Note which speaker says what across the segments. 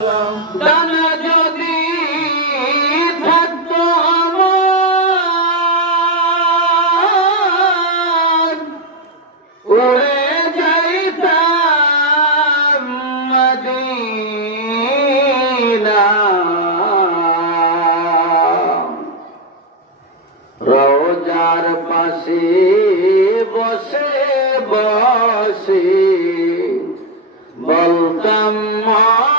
Speaker 1: ডানা যদি থাকতো আমার উড়ে যাইতাম মদিনা। রোজার পাশে বসে বলতাম মনের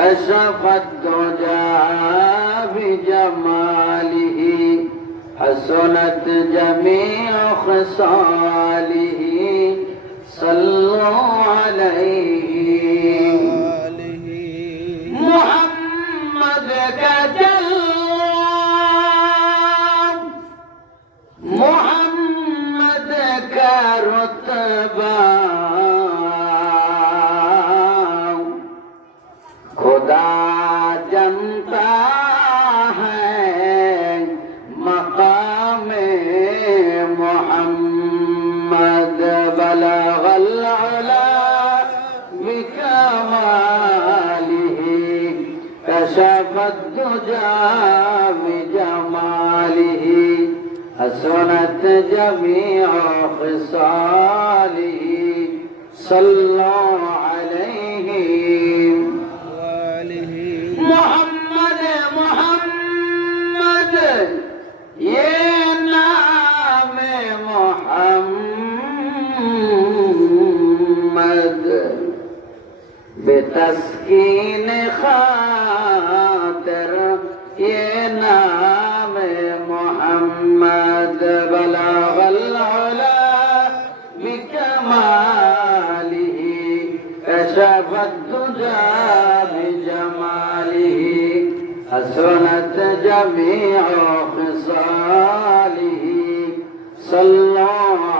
Speaker 1: كشف الدجى بجماله حسنت جميع خصاله صلوا عليه محمد كجلال محمد کا खुदा जनता है मकाम मोहम्मद बलवल्ला विकमाली कशबद्दुजा जमाली हसनत जमी खसाली सल्ला بتسکین خاطر یہ نام محمد بلغ العلا بکماله كشف الدجى بجماله حسنت جميع خصاله صلوا